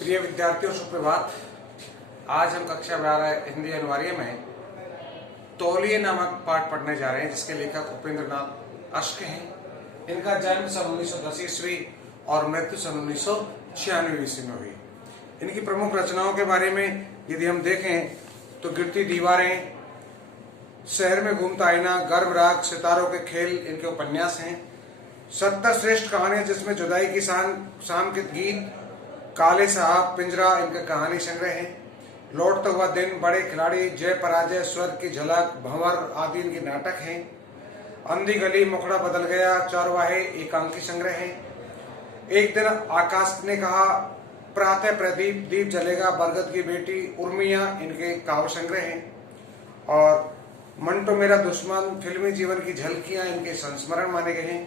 प्रिय विद्यार्थियों, सुप्रभात। आज हम कक्षा 12 हिंदी अनिवार्य में तौलिए नामक पाठ पढ़ने जा रहे हैं, जिसके लेखक उपेंद्र नाथ अश्क हैं। इनका जन्म सन 1910 ईस्वी और मृत्यु सन 1996 ईस्वी में हुई। इनकी प्रमुख रचनाओं के बारे में यदि हम देखें तो गिरती दीवारें, शहर में घूमता आईना, गर्भ राग, सितारों के खेल इनके उपन्यास हैं। 70 श्रेष्ठ कहानियां, जिसमें जुदाई की शाम के गीत, काले साहब, पिंजरा इनका कहानी संग्रह है। लौटता हुआ दिन, बड़े खिलाड़ी, जय पराजय, स्वर्ग की झलक, भंवर आदि इनके नाटक हैं। अंधी गली, मुखड़ा बदल गया, चौरवाहे एकांकी संग्रह है। एक दिन आकाश ने कहा, प्रातः प्रदीप, दीप जलेगा, बरगद की बेटी, उर्मिया इनके काव्य संग्रह हैं। और मंटो मेरा दुश्मन, फिल्मी जीवन की झलकियां इनके संस्मरण माने गए हैं।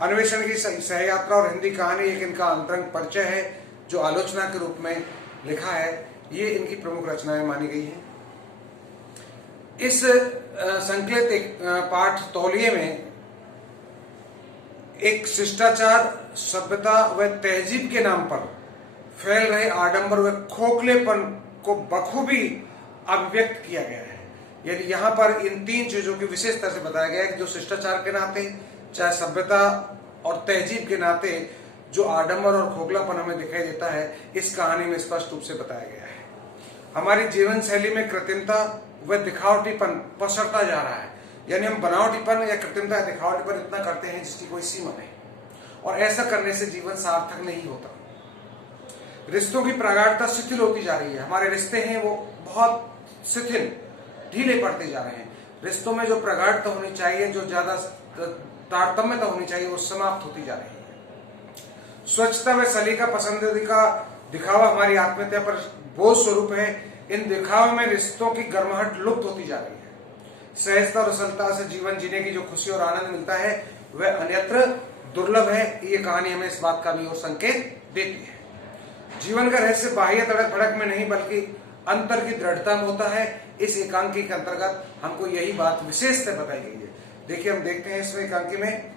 अन्वेषण की सहयात्रा और हिंदी कहानी एक इनका अंतरंग परिचय है, जो आलोचना के रूप में लिखा है। ये इनकी प्रमुख रचनाएं मानी गई हैं। इस संकलित एक पाठ तौलिए में एक शिष्टाचार, सभ्यता व तहजीब के नाम पर फैल रहे आडंबर व खोखलेपन को बखूबी अभिव्यक्त किया गया है। यानी यहाँ पर इन तीन चीजों की विशेष तरह से बताया गया है कि जो शिष्टाचार के नाते, चाहे सभ्यता और तहजीब के नाते जो आडंबर और खोखलापन हमें दिखाई देता है, इस कहानी में स्पष्ट रूप से बताया गया है। हमारी जीवन शैली में कृत्रिमता व दिखावटीपन पसरता जा रहा है। यानी हम बनावटीपन या कृत्रिमता या दिखावटीपन इतना करते हैं जिसकी कोई सीमा नहीं, और ऐसा करने से जीवन सार्थक नहीं होता। रिश्तों की प्रगाढ़ता शिथिल होती जा रही है। हमारे रिश्ते हैं वो बहुत शिथिल, ढीले पड़ते जा रहे हैं। रिश्तों में जो प्रगाढ़ता होनी चाहिए, जो ज्यादा तारतम्यता होनी चाहिए, वो समाप्त होती जा रही है। स्वच्छता व सलीका पसंदीदा का दिखावा हमारी आत्मीयता पर बोझ स्वरूप है। इन दिखावे में रिश्तों की गर्माहट लुप्त होती जा रही है। सहजता और सरलता से जीवन जीने की जो खुशी और आनंद मिलता है, वह अन्यत्र दुर्लभ है। ये कहानी हमें इस बात का भी और संकेत देती है। जीवन का रहस्य बाह्य तड़क भड़क में नहीं, बल्कि अंतर की दृढ़ता में होता है। इस एकांकी के अंतर्गत हमको यही बात विशेषतः बताई गई है। देखिए, हम देखते हैं इसमें एकांकी में,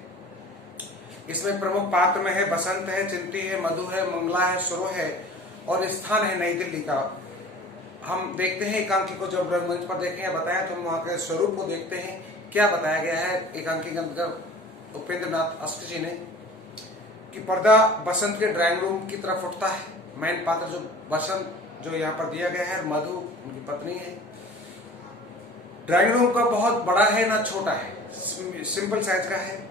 इसमें प्रमुख पात्र में है बसंत है, चिंती है, मधु है, मंगला है, सुरो है, और स्थान है नई दिल्ली का। हम देखते हैं एकांकी को, जब रंगमंच पर देखेंगे बताया तो हम वहां के स्वरूप को देखते हैं। क्या बताया गया है एकांकी के अंतर्गत उपेंद्र नाथ अश्क जी ने, कि पर्दा बसंत के ड्राइंग रूम की तरफ उठता है। मेन पात्र जो बसंत जो यहाँ पर दिया गया है, मधु उनकी पत्नी है। ड्राइंग रूम का बहुत बड़ा है ना छोटा है, सिंपल साइज का है,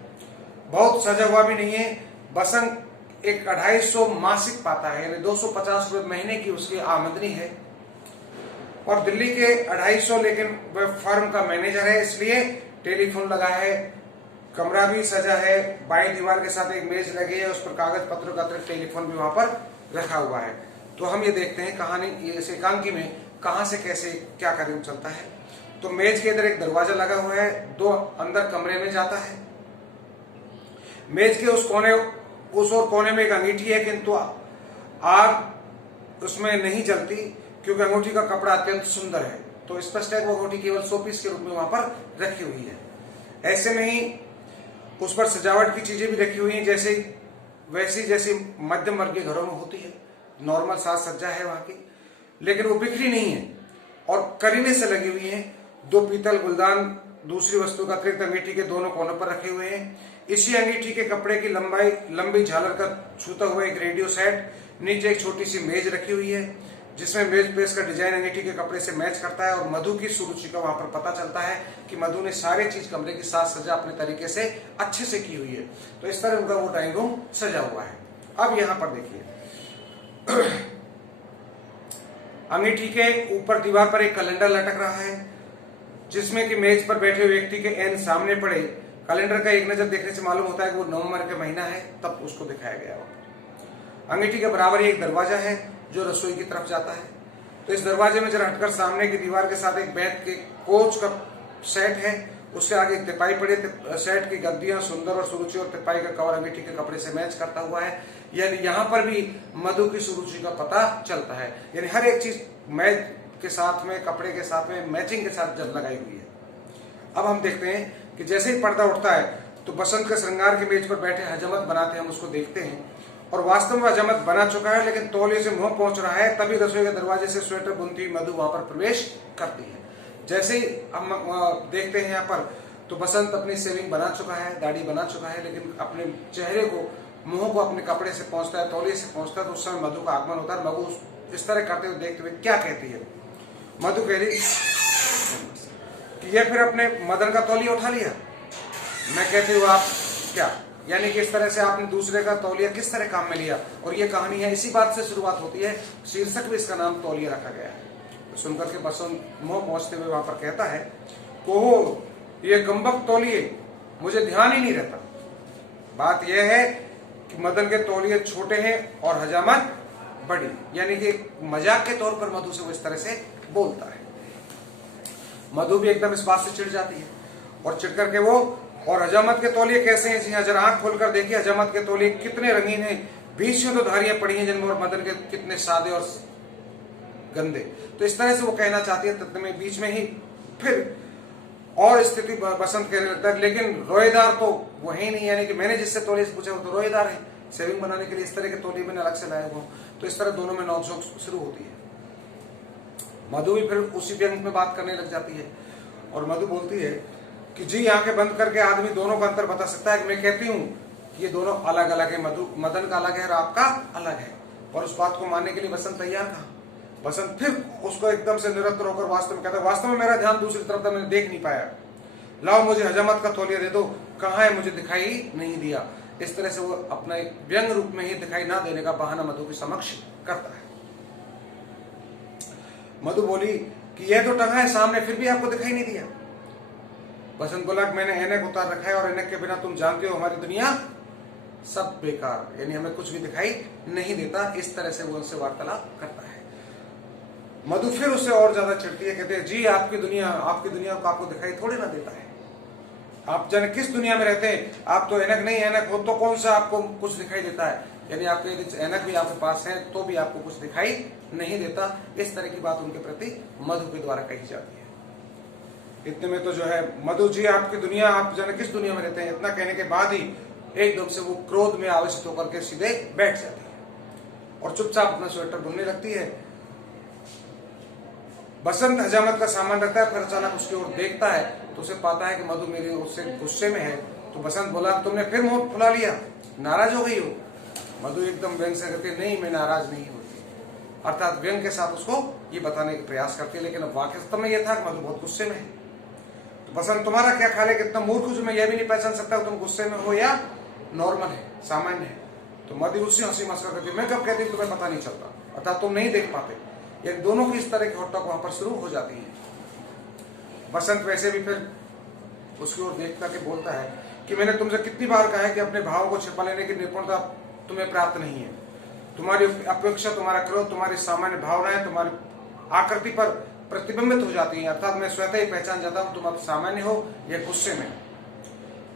बहुत सजा हुआ भी नहीं है। बसंत एक 250 मासिक पाता है, यानी 250 रुपए महीने की उसकी आमदनी है। और दिल्ली के 250, लेकिन वह फर्म का मैनेजर है, इसलिए टेलीफोन लगा है, कमरा भी सजा है, बाईं दीवार के साथ एक मेज लगी है, उस पर कागज पत्र का अतिरिक्त टेलीफोन भी वहां पर रखा हुआ है। तो हम ये देखते हैं कहानी इस एकांकी में कहां से कैसे क्या कार्य चलता है। तो मेज के इधर एक दरवाजा लगा हुआ है, दो अंदर कमरे में जाता है। मेज के उस और कोने में एक अंगीठी है, किंतु आग उसमें नहीं जलती, क्योंकि अंगूठी का कपड़ा अत्यंत सुंदर है। तो स्पष्ट है कि वो अंगूठी केवल शोपीस के रूप में वहां पर रखी हुई है। ऐसे में ही उस पर सजावट की चीजें भी रखी हुई हैं, जैसी मध्यम वर्गीय घरों में होती है। नॉर्मल साज सज्जा है वहां की, लेकिन वो बिखरी नहीं है और करीने से लगी हुई है। 2 पीतल गुलदान दूसरी वस्तु का अतिरिक्त अंगीठी के दोनों कोनों पर रखे हुए हैं। इसी अंगीठी के कपड़े की लंबी झालर का छूता हुआ एक रेडियो सेट, नीचे एक छोटी सी मेज रखी हुई है, जिसमें मेज पेश का डिजाइन अंगीठी के कपड़े से मैच करता है। और मधु की सुरुचि का वहां पर पता चलता है कि मधु ने सारी चीज कमरे की साज सजा अपने तरीके से अच्छे से की हुई है। तो इस तरह उनका वो ड्राइंग रूम सजा हुआ है। अब यहाँ पर देखिए, अंगीठी के ऊपर दीवार पर एक कैलेंडर लटक रहा है, जिसमें कि मेज पर बैठे व्यक्ति के एन सामने पड़े। कैलेंडर का एक नजर देखने से मालूम होता है कि वो नवंबर का महीना है, तब उसको दिखाया गया है। अंगीठी के बराबर एक दरवाजा है जो रसोई की तरफ जाता है। तो इस दरवाजे में जरा हटकर सामने की दीवार के साथ एक बैठ के कोच का सेट है, उसके आगे एक तिपाई पड़ी। सेट की गद्दियां सुंदर और सुरुचि, और तिपाई का कवर अंगीठी के कपड़े से मैच करता हुआ है। यानी यहाँ पर भी मधु की सुरुचि का पता चलता है। यानी हर एक चीज मैच के साथ में, कपड़े के साथ में, मैचिंग के साथ जब लगाई हुई है। अब हम देखते हैं कि जैसे ही पर्दा उठता है तो बसंत के श्रृंगार की मेज पर बैठे हजमत बनाते हम उसको देखते हैं। और वास्तव में हजामत बना चुका है, लेकिन तौलिए से मुंह पहुंच रहा है, तभी रसोई के दरवाजे से स्वेटर बुनती हुई मधु वहां पर प्रवेश करती है। जैसे ही हम देखते हैं यहाँ पर, तो बसंत अपनी सेविंग बना चुका है, दाढ़ी बना चुका है, लेकिन अपने चेहरे को, मुंह को अपने कपड़े से पहुंचता है, तौलिए से पहुंचता है, तो उस समय मधु का आगमन होता है। मधु इस तरह करते हुए देखते हुए क्या कहती है? मधु कह रही कि ये फिर अपने मदन का तौलिया उठा लिया। मैं कहती हूँ आप क्या, यानी कि इस तरह से आपने दूसरे का तौलिया किस तरह काम में लिया। और ये कहानी है, इसी बात से शुरुआत होती है, शीर्षक भी इसका नाम तौलिया रखा गया है। तो सुनकर के बसंत मुंह पहुंचते हुए वहां पर कहता है, कोहो ये गंबक तौलिए, मुझे ध्यान ही नहीं रहता। बात यह है कि मदन के तौलिए छोटे हैं और हजामत बड़ी, यानी कि मजाक के तौर पर मधु से वो इस तरह से बोलता है। मधु भी एकदम इस बात से चिढ़ जाती है और चिढ़ करके वो, और हजामत के तौलिए कैसे हैं जी हाँ, जरा आंख खोलकर देखिए, हजामत के तौलिए कितने रंगीन हैं, बीच में तो धारियां पड़ी हैं जिनमें, और मदन के कितने सादे और गंदे। तो इस तरह से वो कहना चाहती है, तब में बीच में ही फिर और स्थिति बसंत कहने लगता है, लेकिन रोएदार तो वो है ही नहीं, यानी कि मैंने जिससे तौलिए से पूछा वो तो रोएदार है, सेविंग बनाने के लिए इस तरह के तौलिए मैंने अलग से लाया हुआ। तो इस तरह दोनों में नोकझोंक शुरू होती है। मधु भी फिर उसी व्यंग में बात करने लग जाती है और मधु बोलती है कि जी आंखें बंद करके आदमी दोनों का अंतर बता सकता है। मैं कहती हूँ कि ये दोनों अलग अलग है, मदन का अलग है और आपका अलग है। और उस बात को मानने के लिए बसंत तैयार था। बसंत फिर उसको एकदम से निरंतर होकर वास्तव में कहता है, वास्तव में मेरा ध्यान दूसरी तरफ था, मैंने देख नहीं पाया, लाओ मुझे हजामत का तौलिया दे दो, कहाँ है, मुझे दिखाई नहीं दिया। इस तरह से वो अपना एक व्यंग रूप में ही दिखाई ना देने का बहाना मधु के समक्ष करता है। मधु बोली कि यह तो टंगा है सामने, फिर भी आपको दिखाई नहीं दिया। बसंत बोला कि मैंने ऐनक उतार रखा है और ऐनक के बिना तुम जानते हो हमारी दुनिया सब बेकार, यानी हमें कुछ भी दिखाई नहीं देता। इस तरह से वो उनसे वार्तालाप करता है। मधु फिर उससे और ज्यादा चिढ़ती है, कहते हैं जी आपकी दुनिया को आपको दिखाई थोड़ी ना देता है, आप जाने किस दुनिया में रहते हैं, आप तो ऐनक नहीं, ऐनक हो तो कौन सा आपको कुछ दिखाई देता है, यानी आपके ऐनक भी आपके पास है तो भी आपको कुछ दिखाई नहीं देता। इस तरह की बात उनके प्रति मधु के द्वारा कही जाती है। इतने में तो जो है, मधु जी आपकी दुनिया, आप जाने किस दुनिया में रहते हैं, इतना कहने के बाद ही एकदम से वो क्रोध में आवेशित होकर के सीधे बैठ जाती है और चुपचाप अपना स्वेटर बुनने लगती है। बसंत हजामत का सामान रखता है, फिर अचानक उसकी ओर देखता है तो उसे पाता है कि मधु मेरे उससे गुस्से में है। तो बसंत बोला, तुमने फिर मुंह फुला लिया, नाराज हो गई हो? मधु एकदम व्यंग से कहती, नहीं मैं नाराज नहीं होती, अर्थात व्यंग के साथ उसको ये बताने का प्रयास करती है। लेकिन वास्तव में यह था कि मधु बहुत गुस्से में है। तो बसंत तुम्हारा क्या ख्याल है, कितना मूर्ख हो, मैं यह भी नहीं पहचान सकता तुम गुस्से में हो या नॉर्मल है, सामान्य है। तो मधु उसी हंसी मस्कर करती, मैं कब कहती हूँ तुम्हें पता नहीं चलता, अर्थात तुम नहीं देख पाते। ये दोनों की इस तरह की हॉट टॉक वहां पर शुरू हो जाती है। बसंत वैसे भी फिर उसकी ओर देखता के बोलता है कि मैंने तुमसे कितनी बार कहा है कि अपने भावों को छिपा लेने की निपुणता तुम्हें प्राप्त नहीं है। तुम्हारी अपेक्षा, तुम्हारा क्रोध, तुम्हारी सामान्य भावनाएं तुम्हारी आकृति पर प्रतिबिंबित हो जाती हैं, अर्थात मैं स्वतः ही पहचान जाता हूं तुम अब सामान्य हो या गुस्से में।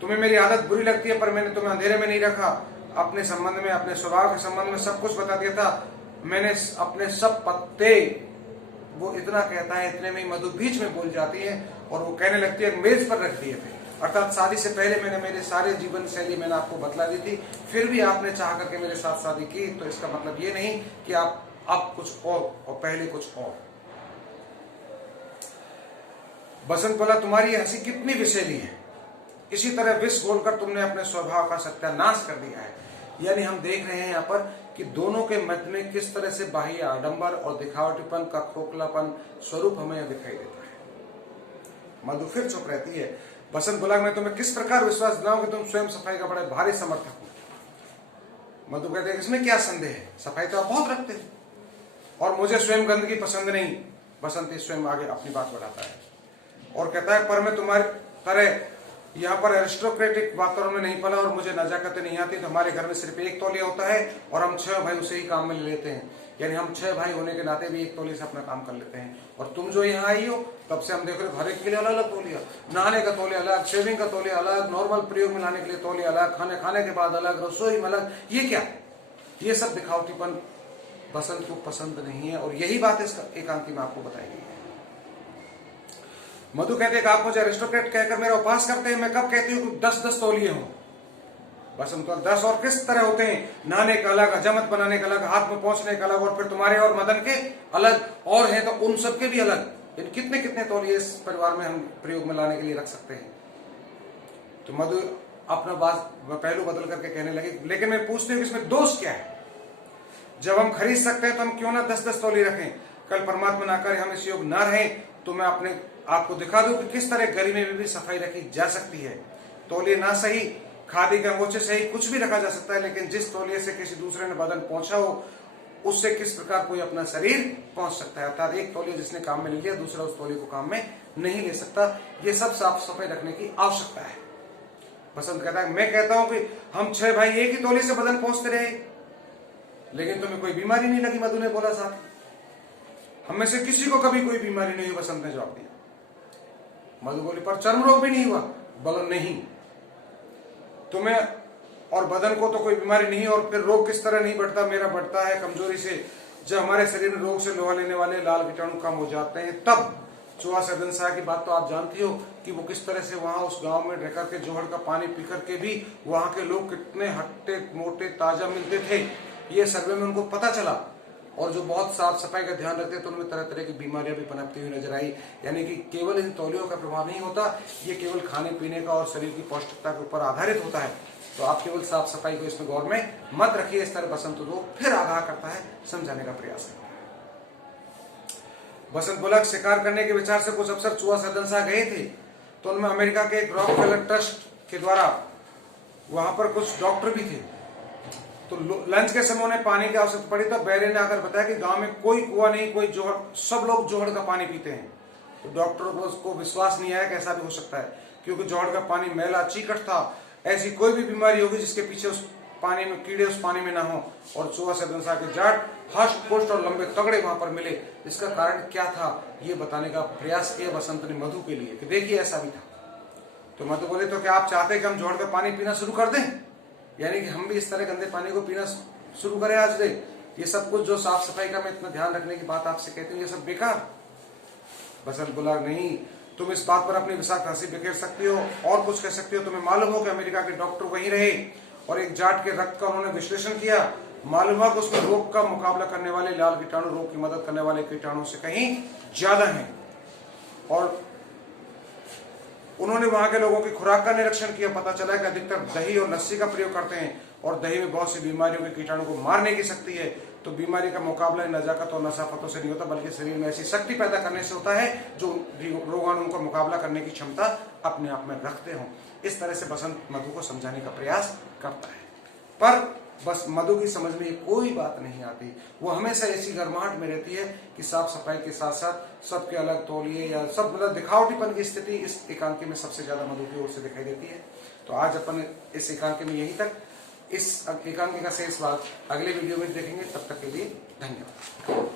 तुम्हें मेरी आदत बुरी लगती है, पर मैंने तुम्हें अंधेरे में नहीं रखा। अपने संबंध में, अपने स्वभाव के संबंध में सब कुछ बता दिया था। मैंने अपने सब पत्ते, वो इतना कहता है, इतने में ही मधु बीच में बोल जाती है और वो कहने लगती है मेज पर रख दिए थे, अर्थात शादी से पहले मैंने मेरे सारे जीवन शैली मैंने आपको बतला दी थी, फिर भी आपने चाह करके मेरे साथ शादी की। तो इसका मतलब ये नहीं कि आप अब कुछ और पहले कुछ और। बसंत बोला, तुम्हारी हंसी कितनी विषैली है, इसी तरह विष घोलकर तुमने अपने स्वभाव का सत्यानाश कर दिया है। यानी हम देख रहे हैं यहाँ पर कि दोनों के मध्य में किस तरह से बाह्य आडंबर और दिखावटीपन का खोखलापन स्वरूप हमें दिखाई देता है। मधु फिर चुप रहती है। बसंत बोला, मैं तुम्हें किस प्रकार विश्वास दिलाऊं कि तुम स्वयं सफाई का बड़े भारी समर्थक हो। मधु कहते हैं, इसमें क्या संदेह है, सफाई तो आप बहुत रखते हो और मुझे स्वयं गंदगी पसंद नहीं। बसंत स्वयं आगे अपनी बात बढ़ाता है और कहता है, पर मैं तुम्हारी तरह यहाँ पर एरिस्टोक्रेटिक वातावरण में नहीं पला और मुझे नजाकतें नहीं आती। तो हमारे घर में सिर्फ एक तौलिया होता है और हम 6 भाई उसे ही काम में ले लेते हैं, यानी हम 6 भाई होने के नाते भी एक तौलिए से अपना काम कर लेते हैं। और तुम जो यहाँ आई हो तब से हम देख रहे हो हर एक के लिए अलग अलग तौलिया, नहाने का तौलिया अलग, शेविंग का तौलिया अलग, नॉर्मल प्रयोग में लाने के लिए तौलिया अलग, खाने के बाद अलग, रसोई में अलग। ये क्या, ये सब दिखावटीपन बसंत को पसंद नहीं है और यही बात इस एकांकी में आपको बताई गई है। मधु कहते हैं कि आप मुझे एरिस्टोक्रेट कहकर मेरा उपहास करते हैं। मैं कब कहती हूँ 10-10 तौलिए हों, बसंत 10 और किस तरह होते हैं, नहाने का अलग, हजामत बनाने का अलग, हाथ में पहुंचने का अलग, और फिर तुम्हारे और मदन के अलग और हैं तो उन सबके भी अलग। कितने कितने तौलिए इस परिवार में हम प्रयोग में लाने के लिए रख सकते हैं। तो मधु अपना बात पहलू बदल करके कहने लगे, लेकिन मैं पूछती हूँ कि इसमें दोष क्या है? जब हम खरीद सकते हैं तो हम क्यों ना 10-10 तौलिए रखें? कल परमात्मा ना करे हम इस योग ना रहें तो मैं अपने आपको दिखा दूं कि किस तरह गरीबी में भी सफाई रखी जा सकती है। तौलिए ना सही, खादी के अंगोछे सही, कुछ भी रखा जा सकता है, लेकिन जिस तौलिए से किसी दूसरे ने बदन पहुंचा हो उससे किस प्रकार कोई अपना शरीर पहुंच सकता है। अर्थात एक तौलिया जिसने काम में ले लिया दूसरा उस तौलिए को काम में नहीं ले सकता। ये सब साफ सफाई रखने की आवश्यकता है। बसंत कहता है, मैं कहता हूं कि हम 6 भाई एक ही तौलिए से बदन पहुंचते रहे, लेकिन तुम्हें कोई बीमारी नहीं लगी। मधु ने बोला, साहब हम में से किसी को कभी कोई बीमारी नहीं हुई। बसंत ने जवाब दिया। मधु बोली, पर चर्म रोग भी नहीं हुआ? बोला, नहीं, तुम्हें और बदन को तो कोई बीमारी नहीं। और फिर रोग किस तरह नहीं बढ़ता? मेरा बढ़ता है कमजोरी से। जब हमारे शरीर में रोग से लोहा लेने वाले लाल कीटाणु कम हो जाते हैं तब। चूहा सदन शाह की बात तो आप जानती हो कि वो किस तरह से वहां उस गांव में रह करके जोहड़ का पानी पी करके भी वहां के लोग कितने हट्टे मोटे ताजा मिलते थे। ये सर्वे में उनको पता चला। और जो बहुत साफ सफाई का ध्यान रखते हैं तो उनमें तरह तरह की बीमारियां भी पनपती हुई नजर आई। यानी कि केवल इन तौलियों का प्रभाव नहीं होता, ये केवल खाने पीने का और शरीर की पौष्टिकता के ऊपर आधारित होता है। तो आप केवल साफ सफाई को इसमें गौर में मत रखिए। इस तरह बसंत को फिर आगाह करता है, समझाने का प्रयास करता है। बसंत बोला, शिकार करने के विचार से कुछ अफसर चूहा सदन शाह गए थे, तो उनमें अमेरिका के एक रॉकफेलर ट्रस्ट के द्वारा वहां पर कुछ डॉक्टर भी थे। तो लंच के समय उन्हें पानी की आवश्यकता पड़ी तो बैरे ने आकर बताया कि गांव में कोई कुआं नहीं, कोई जोहड़, सब लोग जोहड़ का पानी पीते हैं। तो डॉक्टर को उसको विश्वास नहीं आया कि ऐसा भी हो सकता है, क्योंकि जोहड़ का पानी मैला चीकट था। ऐसी कोई भी बीमारी होगी जिसके पीछे उस पानी में कीड़े उस पानी में ना हो। और चूहा सदन शाह के जाट हष्ट पुष्ट और लंबे तगड़े वहां पर मिले। इसका कारण क्या था ये बताने का प्रयास किया बसंत ने मधु के लिए कि देखिए ऐसा भी था। तो मधु बोले, तो क्या आप चाहते हैं कि हम जोहड़ का पानी पीना शुरू कर दें? यानी कि हम भी इस तरह गंदे पानी को पीना शुरू करें आज से? ये सब कुछ जो साफ सफाई का मैं इतना ध्यान रखने की बात आपसे कहती हूँ, ये सब बेकार? बसंत बोला, नहीं, तुम इस बात पर अपनी विशाख हंसी बिखेर सकती हो और कुछ कह सकती हो। तुम्हें मालूम हो कि अमेरिका के डॉक्टर वहीं रहे और एक जाट के रक्त का उन्होंने विश्लेषण किया। मालूम हुआ कि उसमें रोग का मुकाबला करने वाले लाल कीटाणु रोग की मदद करने वाले कीटाणु से कहीं ज्यादा हैं। और उन्होंने वहां के लोगों की खुराक का निरीक्षण किया। पता चला कि अधिकतर दही और लस्सी का प्रयोग करते हैं और दही में बहुत सी बीमारियों के कीटाणु को मारने की शक्ति है। तो बीमारी का मुकाबला नजाकत और नसाफतों से नहीं होता, बल्कि शरीर में ऐसी शक्ति पैदा करने से होता है जो रोगाणुओं का मुकाबला करने की क्षमता अपने आप में रखते हों। इस तरह से बसंत मधु को समझाने का प्रयास करता है, पर बस मधु की समझ में कोई बात नहीं आती। वो हमेशा ऐसी गर्माहट में रहती है कि साफ सफाई के साथ साथ सबके अलग तौलिए या सब मतलब दिखावटीपन की स्थिति इस एकांकी में सबसे ज्यादा मधु की ओर से दिखाई देती है। तो आज अपन इस एकांकी में यहीं तक, इस एकांकी का शेष भाग अगले वीडियो में देखेंगे। तब तक के लिए धन्यवाद।